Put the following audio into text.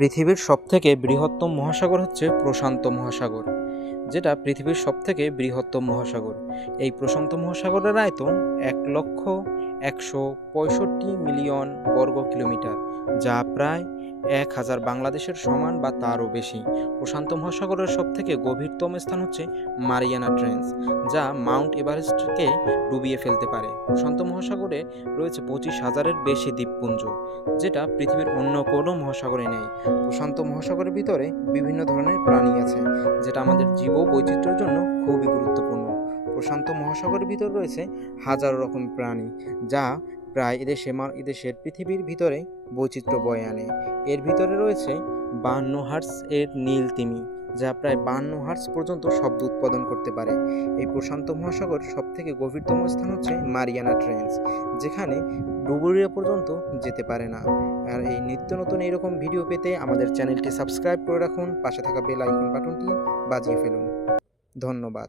পৃথিবীর সবথেকে বৃহত্তম মহাসাগর হচ্ছে প্রশান্ত মহাসাগর, যেটা পৃথিবীর সবথেকে বৃহত্তম মহাসাগর। এই প্রশান্ত মহাসাগরের আয়তন এক লক্ষ একশো পঁয়ষট্টি মিলিয়ন বর্গ কিলোমিটার, যা প্রায় এক হাজার বাংলাদেশের সমান বা তারও বেশি। প্রশান্ত মহাসাগরের সবথেকে গভীরতম স্থান হচ্ছে মারিয়ানা ট্রেন্স, যা মাউন্ট এভারেস্টকে ডুবিয়ে ফেলতে পারে। প্রশান্ত মহাসাগরে রয়েছে পঁচিশ হাজারের বেশি দ্বীপপুঞ্জ, যেটা পৃথিবীর অন্য কোনো মহাসাগরে নেই। প্রশান্ত মহাসাগরের ভিতরে বিভিন্ন ধরনের প্রাণী আছে, যেটা আমাদের জীব বৈচিত্র্যের জন্য খুবই গুরুত্বপূর্ণ। প্রশান্ত মহাসাগরের ভিতর রয়েছে হাজারো রকম প্রাণী, যা প্রায় এদেশে এদেশের পৃথিবীর ভিতরে বৈচিত্র্য বয়ে আনে। এর ভিতরে রয়েছে বান্ন হার্স এর নীল তিমি, যা প্রায় বান্ন হার্স পর্যন্ত শব্দ উৎপাদন করতে পারে। এই প্রশান্ত মহাসাগর সবথেকে গভীরতম স্থান হচ্ছে মারিয়ানা ট্রেন্স, যেখানে ডুবুরিয়া পর্যন্ত যেতে পারে না। আর এই নিত্য নতুন এরকম ভিডিও পেতে আমাদের চ্যানেলটি সাবস্ক্রাইব করে রাখুন, পাশে থাকা বেল আইকন বাটনটি বাজিয়ে ফেলুন। ধন্যবাদ।